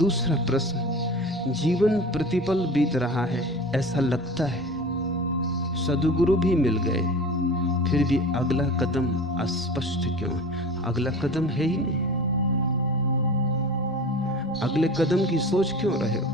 दूसरा प्रश्न, जीवन प्रतिपल बीत रहा है, ऐसा लगता है, सद्गुरु भी मिल गए, फिर भी अगला कदम अस्पष्ट क्यों है? अगला कदम है ही नहीं। अगले कदम की सोच क्यों रहे हो?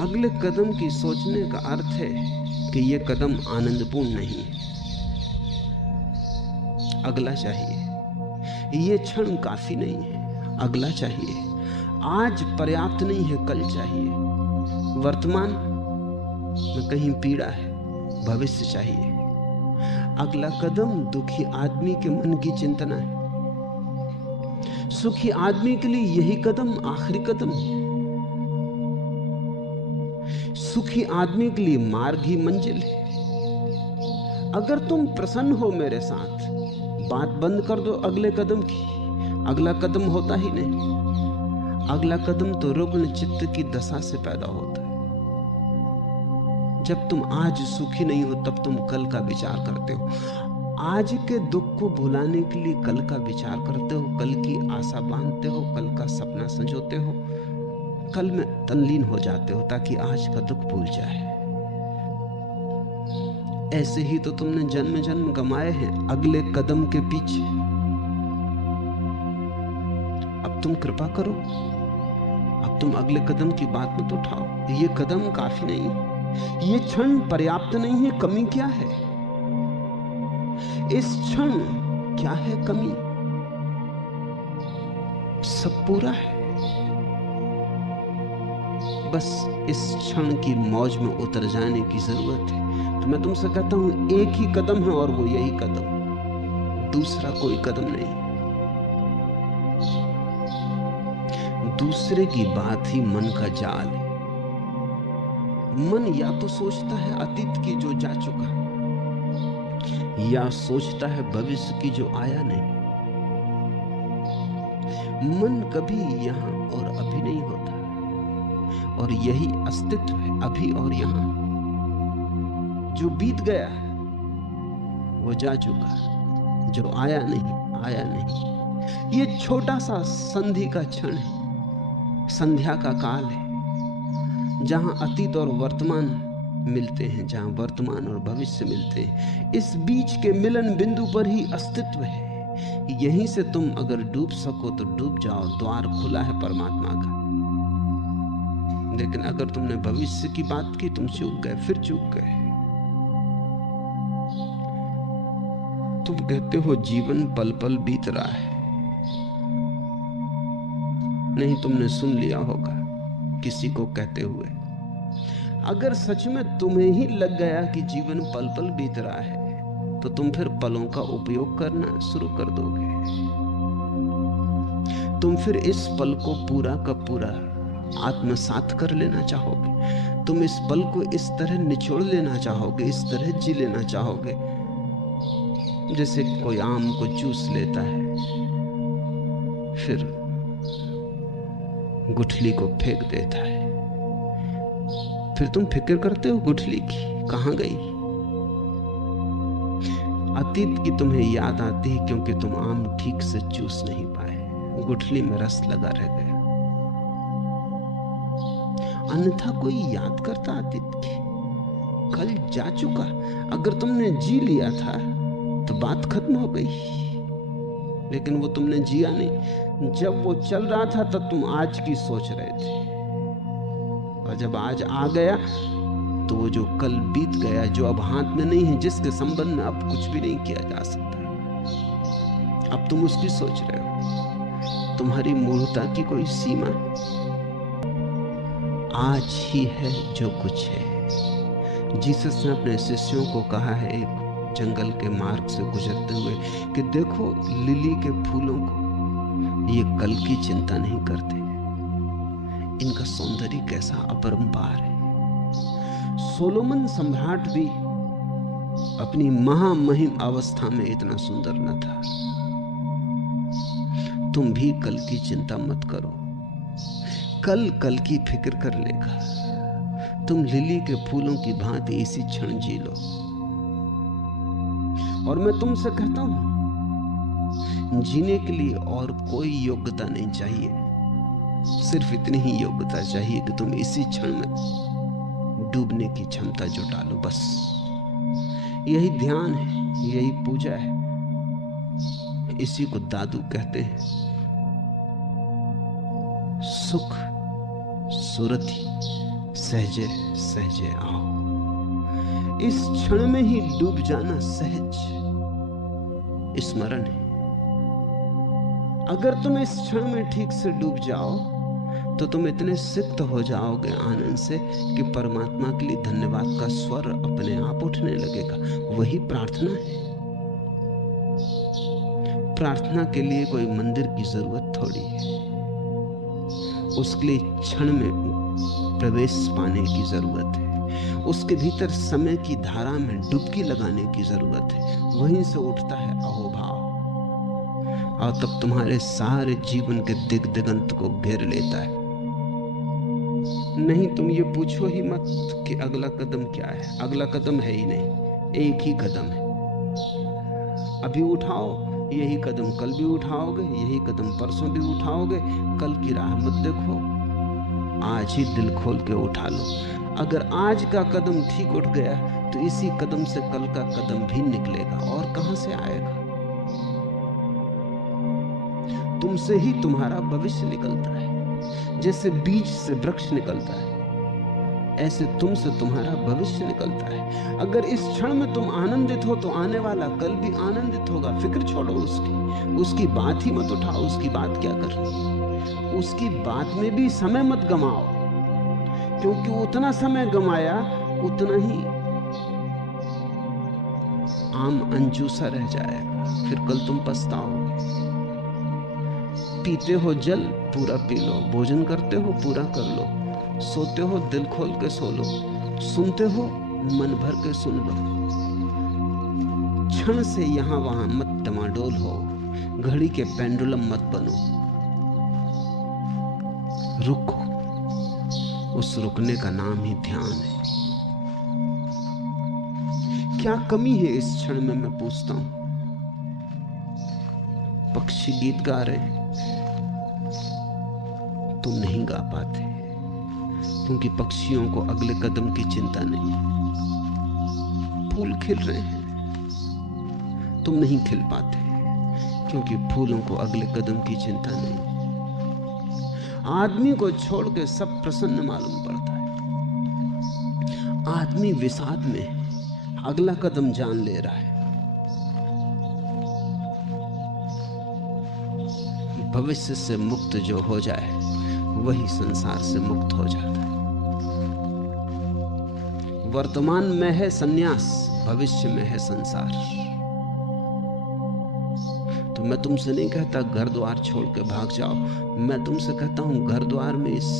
अगले कदम की सोचने का अर्थ है कि यह कदम आनंदपूर्ण नहीं है। अगला चाहिए। यह क्षण काफी नहीं है, अगला चाहिए। आज पर्याप्त नहीं है, कल चाहिए। वर्तमान में कहीं पीड़ा है, भविष्य चाहिए। अगला कदम दुखी आदमी के मन की चिंतना है। सुखी आदमी के लिए यही कदम आखिरी कदम है। सुखी आदमी के लिए मार्ग ही मंजिल है। अगर तुम प्रसन्न हो मेरे साथ, बात बंद कर दो अगले कदम की। अगला कदम होता ही नहीं। अगला कदम तो रुग्ण चित्त की दशा से पैदा होता है। जब तुम आज सुखी नहीं हो, तब तुम कल का विचार करते हो। आज के दुख को भुलाने के लिए कल का विचार करते हो, कल की आशा बांधते हो, कल का सपना संजोते हो, कल में तल्लीन हो जाते हो ताकि आज का दुख भूल जाए। ऐसे ही तो तुमने जन्म जन्म गंवाए हैं अगले कदम के पीछे। अब तुम कृपा करो, अब तुम अगले कदम की बात मत उठाओ। ये कदम काफी नहीं है, ये क्षण पर्याप्त नहीं है। कमी क्या है? इस क्षण क्या है कमी? सब पूरा है। बस इस क्षण की मौज में उतर जाने की जरूरत है। तो मैं तुमसे कहता हूं, एक ही कदम है और वो यही कदम, दूसरा कोई कदम नहीं। दूसरे की बात ही मन का जाल है। मन या तो सोचता है अतीत की जो जा चुका, या सोचता है भविष्य की जो आया नहीं। मन कभी यहां और अभी नहीं होता, और यही अस्तित्व है, अभी और यहां। जो बीत गया वो जा चुका, जो आया नहीं आया नहीं। ये छोटा सा संधि का क्षण है, संध्या का काल है, जहां अतीत और वर्तमान मिलते हैं, जहां वर्तमान और भविष्य मिलते हैं। इस बीच के मिलन बिंदु पर ही अस्तित्व है। यहीं से तुम अगर डूब सको तो डूब जाओ, द्वार खुला है परमात्मा का। लेकिन अगर तुमने भविष्य की बात की, तुम चूक गए, फिर चूक गए। तुम कहते हो जीवन पल पल बीत रहा है। नहीं, तुमने सुन लिया होगा किसी को कहते हुए। अगर सच में तुम्हें ही लग गया कि जीवन पल पल बीत रहा है, तो तुम फिर पलों का उपयोग करना शुरू कर दोगे। तुम फिर इस पल को पूरा का पूरा आत्मसात कर लेना चाहोगे। तुम इस पल को इस तरह निचोड़ लेना चाहोगे, इस तरह जी लेना चाहोगे जैसे कोई आम को चूस लेता है, फिर गुठली को फेंक देता है। फिर तुम फिक्र करते हो गुठली की कहां गई। अतीत की तुम्हें याद आती है क्योंकि तुम आम ठीक से चूस नहीं पाए, गुठली में रस लगा रह गया। अन्यथा कोई याद करता अतीत की? कल जा चुका। अगर तुमने जी लिया था तो बात खत्म हो गई, लेकिन वो तुमने जिया नहीं। जब वो चल रहा था तब तुम आज की सोच रहे थे, और जब आज आ गया तो वो जो कल बीत गया, जो अब हाथ में नहीं है, जिसके संबंध में अब कुछ भी नहीं किया जा सकता, अब तुम उसकी सोच रहे हो। तुम्हारी मूर्खता की कोई सीमा? आज ही है जो कुछ है। जीसस ने अपने शिष्यों को कहा है एक जंगल के मार्ग से गुजरते हुए कि देखो लिली के फूलों को, ये कल की चिंता नहीं करते, इनका सौंदर्य कैसा अपरंपार है। सोलोमन सम्राट भी अपनी महामहिम अवस्था में इतना सुंदर न था। तुम भी कल की चिंता मत करो, कल कल की फिक्र कर लेगा। तुम लिली के फूलों की भांति इसी क्षण जी लो। और मैं तुमसे कहता हूं जीने के लिए और कोई योग्यता नहीं चाहिए, सिर्फ इतनी ही योग्यता चाहिए कि तुम इसी क्षण में डूबने की क्षमता जुटा लो। बस यही ध्यान है, यही पूजा है, इसी को दादू कहते हैं। सुख सुरति सहजे सहजे आओ। इस क्षण में ही डूब जाना सहज स्मरण है। अगर तुम इस क्षण में ठीक से डूब जाओ तो तुम इतने सिक्त हो जाओगे आनंद से कि परमात्मा के लिए धन्यवाद का स्वर अपने आप उठने लगेगा। वही प्रार्थना है। प्रार्थना के लिए कोई मंदिर की जरूरत थोड़ी है, उसके लिए क्षण में प्रवेश पाने की जरूरत है, उसके भीतर समय की धारा में डुबकी लगाने की जरूरत है। वहीं से उठता है अहोभाव और तब तुम्हारे सारे जीवन के दिग दिगंत को घेर लेता है। नहीं, तुम ये पूछो ही मत कि अगला कदम क्या है। अगला कदम है ही नहीं, एक ही कदम है। अभी उठाओ, यही कदम कल भी उठाओगे, यही कदम परसों भी उठाओगे। कल की राह मत देखो, आज ही दिल खोल के उठा लो। अगर आज का कदम ठीक उठ गया तो इसी कदम से कल का कदम भी निकलेगा। और कहां से आएगा? तुमसे ही तुम्हारा भविष्य निकलता है। जैसे बीज से वृक्ष निकलता है, ऐसे तुमसे तुम्हारा भविष्य निकलता है। अगर इस क्षण में तुम आनंदित हो तो आने वाला कल भी आनंदित होगा। फिक्र छोड़ो उसकी बात ही मत उठाओ। उसकी बात क्या करनी? उसकी बात में भी समय मत गमाओ, क्योंकि उतना समय गमाया उतना ही आम अंजूसा रह जाएगा। फिर कल तुम पछताओगे। पीते हो जल, पूरा पी लो। भोजन करते हो, पूरा कर लो। सोते हो, दिल खोल के सो लो। सुनते हो, मन भर के सुन लो। क्षण से यहां वहां मत टमाडोल हो। घड़ी के पेंडुलम मत बनो। रुको। उस रुकने का नाम ही ध्यान है। क्या कमी है इस क्षण में, मैं पूछता हूं। पक्षी गीत गा रहे, तुम नहीं गा पाते, क्योंकि पक्षियों को अगले कदम की चिंता नहीं। फूल खिल रहे हैं, तुम नहीं खिल पाते, क्योंकि फूलों को अगले कदम की चिंता नहीं। आदमी को छोड़ के सब प्रसन्न मालूम पड़ता है। आदमी विषाद में अगला कदम जान ले रहा है। भविष्य से मुक्त जो हो जाए वही संसार से मुक्त हो जाता है। वर्तमान में है सन्यास, भविष्य में है संसार। तो मैं तुमसे नहीं कहता घर द्वार छोड़ के भाग जाओ। मैं तुमसे कहता हूं घर द्वार में इस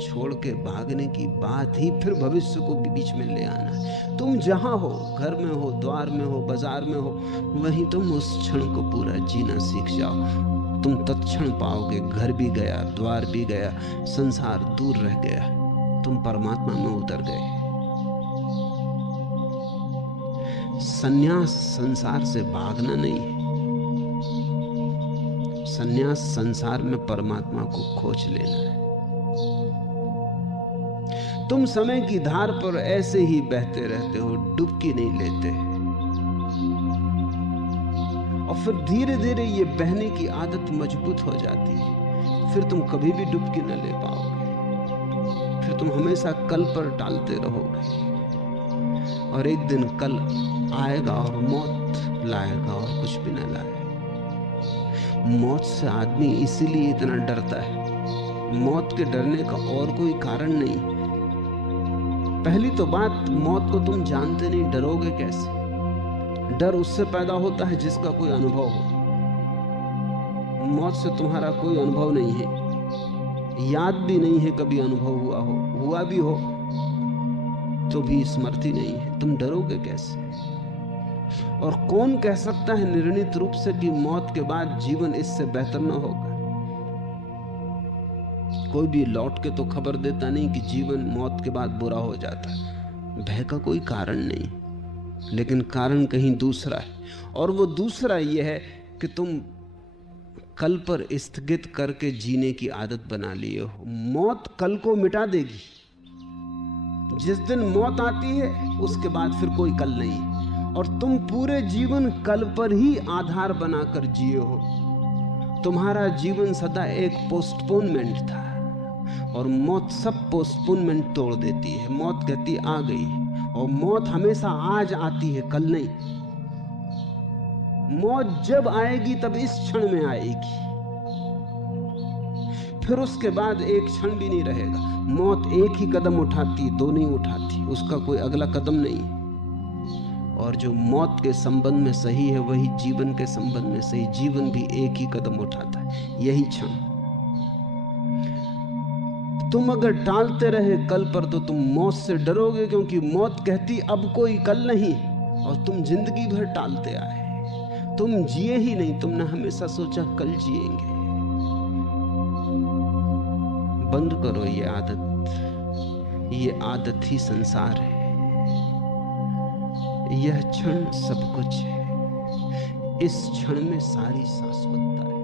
छोड़ के भागने की बात ही फिर भविष्य को भी बीच में ले आना है। तुम जहां हो, घर में हो, द्वार में हो, बाजार में हो, वहीं तुम उस क्षण को पूरा जीना सीख जाओ। तुम तत्क्षण पाओगे घर भी गया, द्वार भी गया, संसार दूर रह गया, तुम परमात्मा में उतर गए। सन्यास संसार से भागना नहीं है। सन्यास संसार में परमात्मा को खोज लेना है। तुम समय की धार पर ऐसे ही बहते रहते हो, डुबकी नहीं लेते। और फिर धीरे धीरे ये बहने की आदत मजबूत हो जाती है। फिर तुम कभी भी डुबकी न ले पाओगे। फिर तुम हमेशा कल पर टालते रहोगे। और एक दिन कल आएगा और मौत लाएगा और कुछ भी न लाए। मौत से आदमी इसीलिए इतना डरता है। मौत के डरने का और कोई कारण नहीं। पहली तो बात, मौत को तुम जानते नहीं, डरोगे कैसे? डर उससे पैदा होता है जिसका कोई अनुभव हो। मौत से तुम्हारा कोई अनुभव नहीं है, याद भी नहीं है कभी अनुभव हुआ हो। हुआ भी हो तो भी स्मृति नहीं है। तुम डरोगे कैसे? और कौन कह सकता है निर्णित रूप से कि मौत के बाद जीवन इससे बेहतर न होगा? कोई भी लौट के तो खबर देता नहीं कि जीवन मौत के बाद बुरा हो जाता है। भय का कोई कारण नहीं। लेकिन कारण कहीं दूसरा है। और वो दूसरा ये है कि तुम कल पर स्थगित करके जीने की आदत बना लिए हो। मौत कल को मिटा देगी। जिस दिन मौत आती है उसके बाद फिर कोई कल नहीं, और तुम पूरे जीवन कल पर ही आधार बनाकर जिए हो। तुम्हारा जीवन सदा एक पोस्टपोनमेंट था, और मौत सब पोस्टपोनमेंट तोड़ देती है। मौत कहती आ गई, और मौत हमेशा आज आती है, कल नहीं। मौत जब आएगी तब इस क्षण में आएगी, फिर उसके बाद एक क्षण भी नहीं रहेगा। मौत एक ही कदम उठाती, दो नहीं उठाती, उसका कोई अगला कदम नहीं। और जो मौत के संबंध में सही है वही जीवन के संबंध में सही। जीवन भी एक ही कदम उठाता है, यही क्षण। तुम अगर टालते रहे कल पर तो तुम मौत से डरोगे, क्योंकि मौत कहती अब कोई कल नहीं, और तुम जिंदगी भर टालते आए। तुम जिए ही नहीं, तुमने हमेशा सोचा कल जिएंगे। बंद करो ये आदत। ये आदत ही संसार है। यह क्षण सब कुछ है। इस क्षण में सारी शाश्वतता है।